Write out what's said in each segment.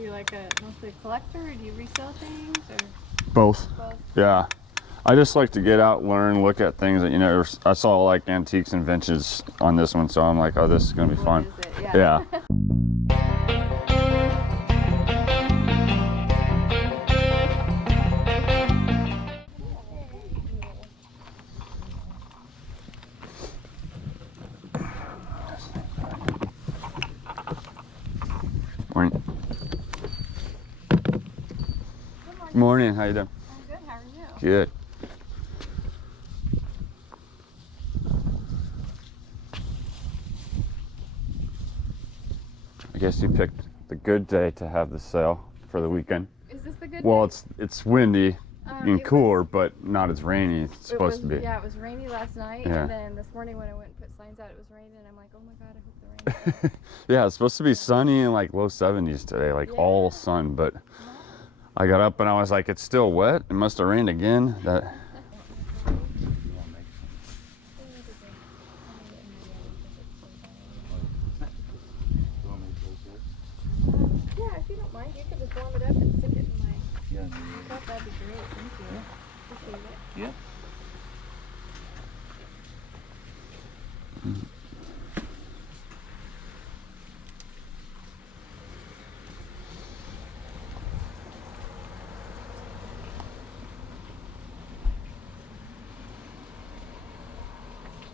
Are you like a mostly collector, or do you resell things, or Both. both? Yeah. I just like to get out, learn, look at things that, you know, I saw like antiques and vintage on this one, so I'm like, oh, this is going to be fun. What is it? Yeah. Morning. Morning. How you doing? I'm good. How are you? Good. I guess you picked the good day to have the sale for the weekend. Is this the good Well, day? it's windy and cooler, was, but not as rainy. It's supposed to be. Yeah, it was rainy last night, Yeah. and then this morning when I went and put signs out, it was raining, and I'm like, oh my god, I hope the rain stops. Yeah, it's supposed to be sunny and like low 70s today, like all sun, but I got up and I was like, it's still wet. It must have rained again. That. Yeah, if you don't mind, you could just warm it up and stick it in my. Yeah. That'd be great. Thank you. Appreciate it. Yeah.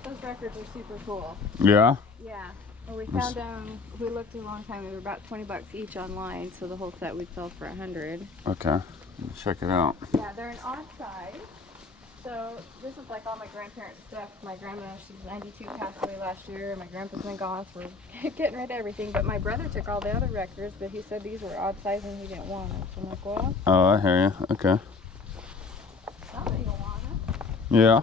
Those records are super cool. Yeah. Yeah. Well, we found them. We looked a long time. They were about $20 each online, so the whole set we'd sell for $100. Okay. Check it out. Yeah, they're an odd size. So this is like all my grandparents' stuff. My grandma, she's 92, passed away last year. My grandpa's been gone, so we're getting rid of everything. But my brother took all the other records, but he said these were odd size and he didn't want them. So I'm like, well, Oh, I hear you. Okay. somebody will want them. Yeah.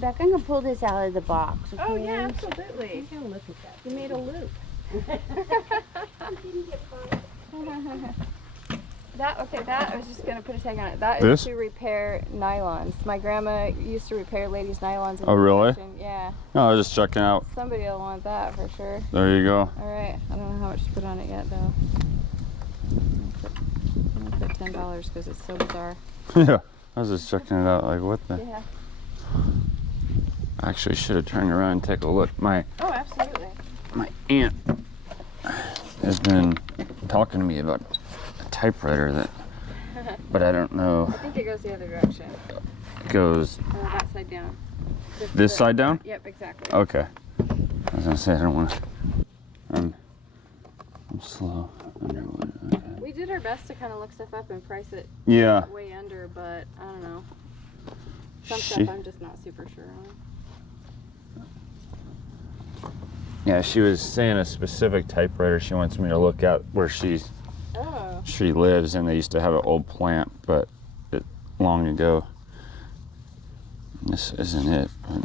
Beck, I'm gonna pull this out of the box. Okay? Oh yeah, absolutely. Take a look at that. You made a loop. That I was just gonna put a tag on it. That This? is to repair nylons. My grandma used to repair ladies' nylons. Oh, really? Yeah. No, I was just checking out. Somebody will want that for sure. There you go. All right. I don't know how much to put on it yet though. I'm gonna put $10 because it's so bizarre. Yeah. I was just checking it out. Like, what the? Yeah. Actually, should have turned around and take a look. My Oh, absolutely. aunt has been talking to me about a typewriter that, but I don't know. I think it goes the other direction. It goes That side down. this side down? Yep, exactly. Okay. I was gonna say I don't want to. I'm slow. Underwood. Okay. We did our best to kind of look stuff up and price it Yeah. way under, but I don't know. Some She- stuff I'm just not super sure on. Yeah, she was saying a specific typewriter she wants me to look at where she Oh. lives, and they used to have an old plant, but long ago. This isn't it. But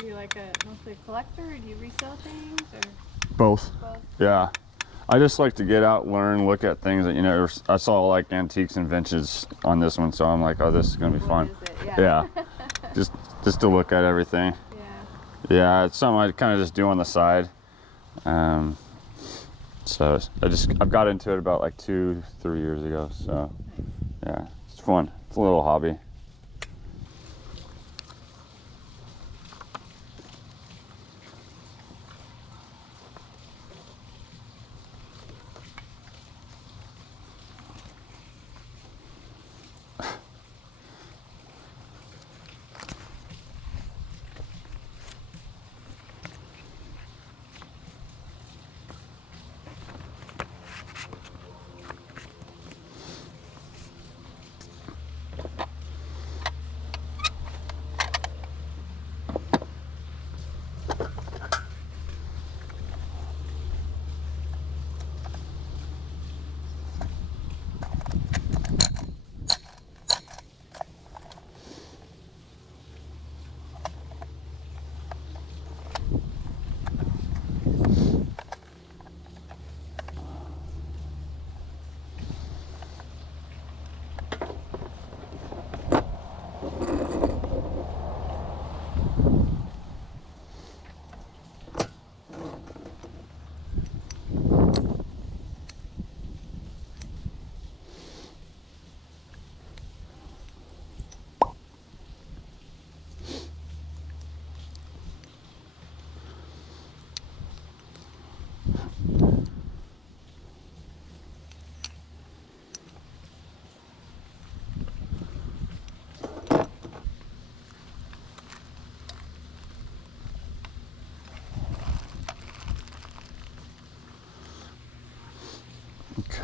Are you like a mostly collector, or do you resell things, or both. both? Yeah. I just like to get out, learn, look at things that, you know, I saw like antiques and vintage on this one, so I'm like, oh, this is gonna be What fun. is it? Yeah. just to look at everything. Yeah. Yeah, it's something I kind of just do on the side. So I've got into it about like 2-3 years ago. So yeah, it's fun. It's a little hobby.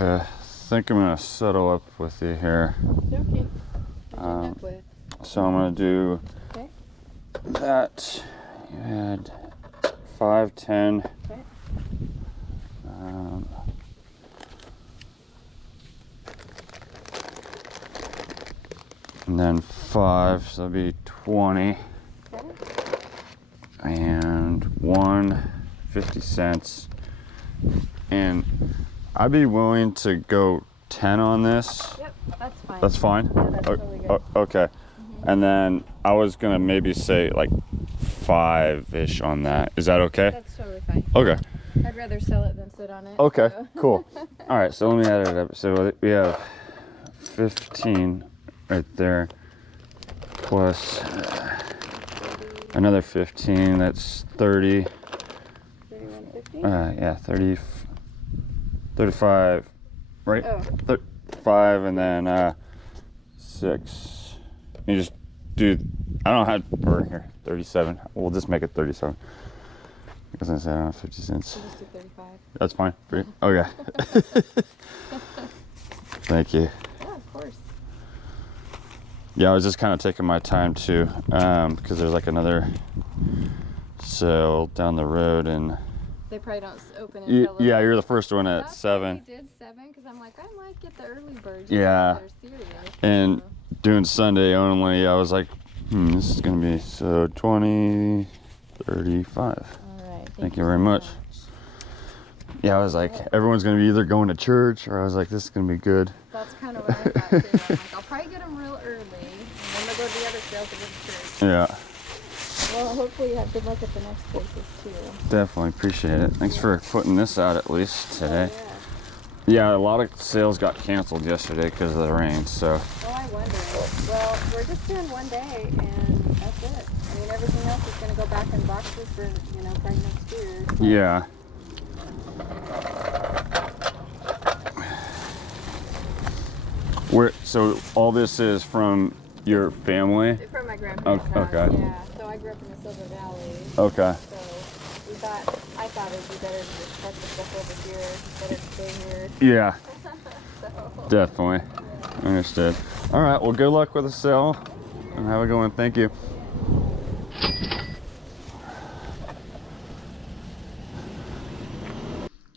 Okay, I think I'm gonna settle up with you here. Okay. Up with. So I'm gonna do Okay. that. You had 5, 10. Okay. And then 5, so that'd be 20. Okay. And 1, 50 cents. And I'd be willing to go 10 on this. Yep, that's fine. That's fine? Yeah, that's totally good. Okay. And then I was gonna maybe say like 5-ish on that. Is that okay? That's totally fine. Okay. I'd rather sell it than sit on it. Okay, so. cool. All right, so let me add it up. So we have 15 right there, plus another 15. That's 30. 31.50? Yeah, 30, 35, right? Oh. 35, and then 6. You just do. I don't have or here 37. We'll just make it 37. Because I said I don't have 50 cents. We'll just do 35. That's fine. For you? Okay. Thank you. Yeah, of course. Yeah, I was just kind of taking my time too, because there's like another sale down the road, and They probably don't open until yeah, you're the first one at That's 7. why we did 7 because I'm like, I might get the early birds. Yeah. They're serious. And so. doing Sunday only, I was like, this is gonna be so 20, 35. All right. Thank you very much. Yeah, I was like, everyone's gonna be either going to church, or I was like, this is gonna be good. That's kind of what I thought too. I'm like, I'll probably get them real early, and then they'll go to the other sales to go to church. Yeah, Well, hopefully you have good luck at the next places too. definitely appreciate it. Thanks for putting this out at least today. Oh, Yeah, a lot of sales got canceled yesterday because of the rain, so. yeah. Oh, I wonder. Well, we're just doing one day, and that's it. I mean, everything else is going to go back in boxes for, probably next year. So. Yeah. So all this is from your family? From my grandparents' house, okay. yeah. So I grew up in the Silver Valley. Okay. So I thought it'd be better to just cut the stuff over here instead of staying here. Yeah, So, definitely. Understood. All right, well, good luck with the sale, and have a good one. Thank you.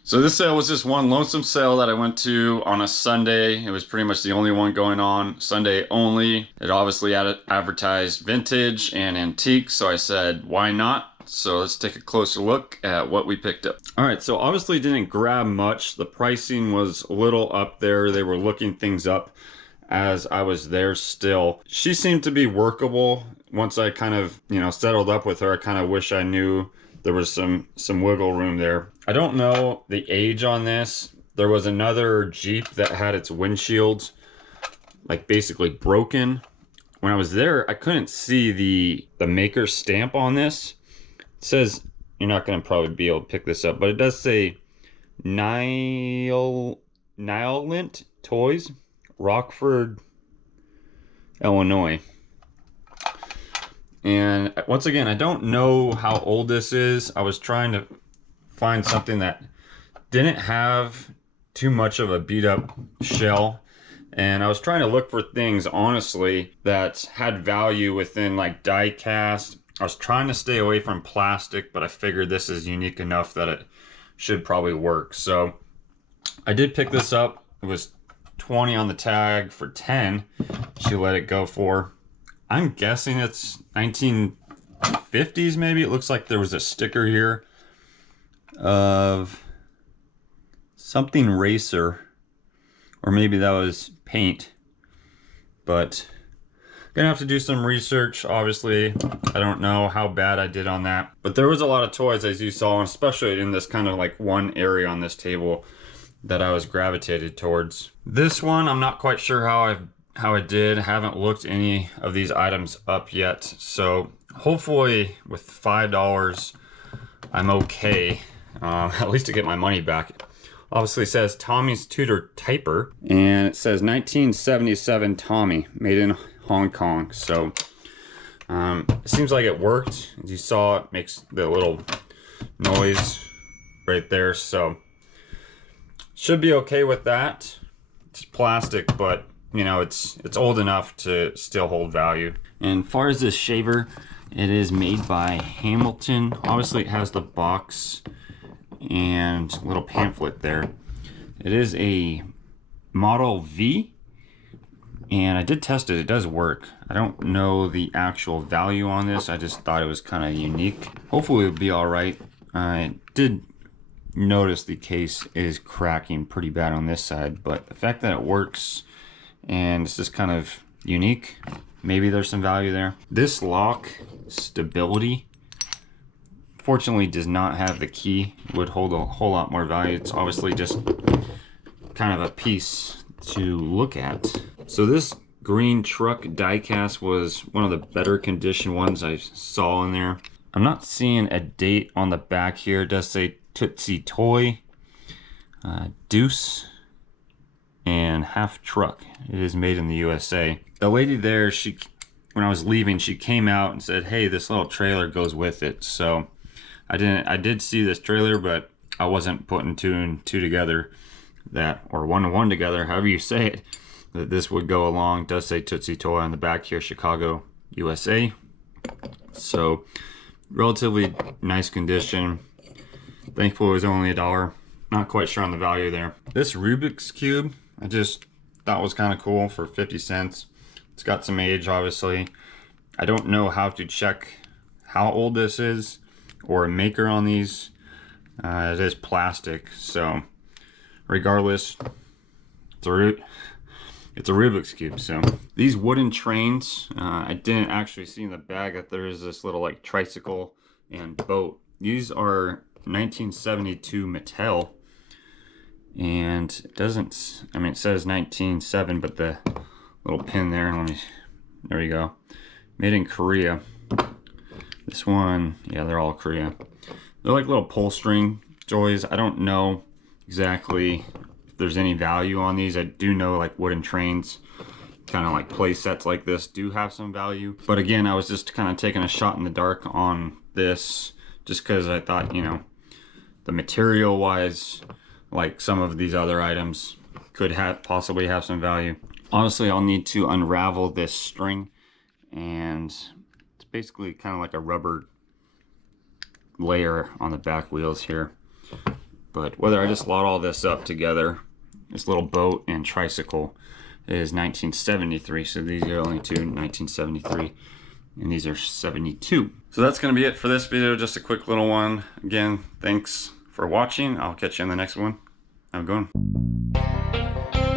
So this sale was just one lonesome sale that I went to on a Sunday. It was pretty much the only one going on, Sunday only. It obviously advertised vintage and antique, so I said, why not? So let's take a closer look at what we picked up. All right, so obviously didn't grab much. The pricing was a little up there. They were looking things up as I was there still. She seemed to be workable. Once I kind of, settled up with her, I kind of wish I knew there was some wiggle room there. I don't know the age on this. There was another Jeep that had its windshield like basically broken. When I was there, I couldn't see the maker stamp on this. It says, you're not gonna probably be able to pick this up, but it does say Nylint Toys, Rockford, Illinois. And once again, I don't know how old this is. I was trying to find something that didn't have too much of a beat up shell. And I was trying to look for things, honestly, that had value within like die cast. I was trying to stay away from plastic, but I figured this is unique enough that it should probably work. So I did pick this up. It was 20 on the tag for 10. She let it go for. I'm guessing it's 1950s maybe. It looks like there was a sticker here of something racer, or maybe that was paint, but gonna have to do some research. Obviously, I don't know how bad I did on that, but there was a lot of toys, as you saw, and especially in this kind of like one area on this table that I was gravitated towards. This one, I'm not quite sure how I did. Haven't looked any of these items up yet, so hopefully with $5 I'm okay, at least to get my money back. Obviously it says Tommy's Tudor Typer, and it says 1977 Tommy, made in Hong Kong. So it seems like it worked. As you saw, it makes the little noise right there. So should be okay with that. It's plastic, but you know, it's old enough to still hold value. And as far as this shaver, it is made by Hamilton. Obviously it has the box and a little pamphlet there. It is a Model V, and I did test it. It does work. I don't know the actual value on this. I just thought it was kind of unique. Hopefully it'll be all right. I did notice the case is cracking pretty bad on this side, but the fact that it works and it's just kind of unique, maybe there's some value there. This lock stability, fortunately, does not have the key. It would hold a whole lot more value. It's obviously just kind of a piece to look at. So this green truck diecast was one of the better condition ones I saw in there. I'm not seeing a date on the back here. It does say Tootsie Toy, Deuce, and Half Truck. It is made in the USA. The lady there, when I was leaving, she came out and said, hey, this little trailer goes with it. So I did see this trailer, but I wasn't putting two and two together, that, or one and one together, however you say it, that this would go along. It does say Tootsie Toy on the back here, Chicago, USA. So relatively nice condition. Thankfully it was only $1. Not quite sure on the value there. This Rubik's Cube, I just thought was kind of cool for 50 cents. It's got some age, obviously. I don't know how to check how old this is or a maker on these. It is plastic, so regardless, it's a Rubik's Cube. So these wooden trains, I didn't actually see in the bag that there is this little like tricycle and boat. These are 1972 Mattel, and it doesn't, I mean, it says 1907, but the little pin there, there we go, made in Korea. This one, yeah, they're all Korea. They're like little pull string toys. I don't know exactly if there's any value on these. I do know like wooden trains, kind of like play sets like this, do have some value. But again, I was just kind of taking a shot in the dark on this, just because I thought, you know, the material wise, like some of these other items could possibly have some value. Honestly, I'll need to unravel this string, and it's basically kind of like a rubber layer on the back wheels here. But whether I just load all this up together, this little boat and tricycle is 1973, so these are only two, 1973, and these are 72. So that's going to be it for this video, just a quick little one. Again, thanks for watching. I'll catch you in the next one. Have a good one.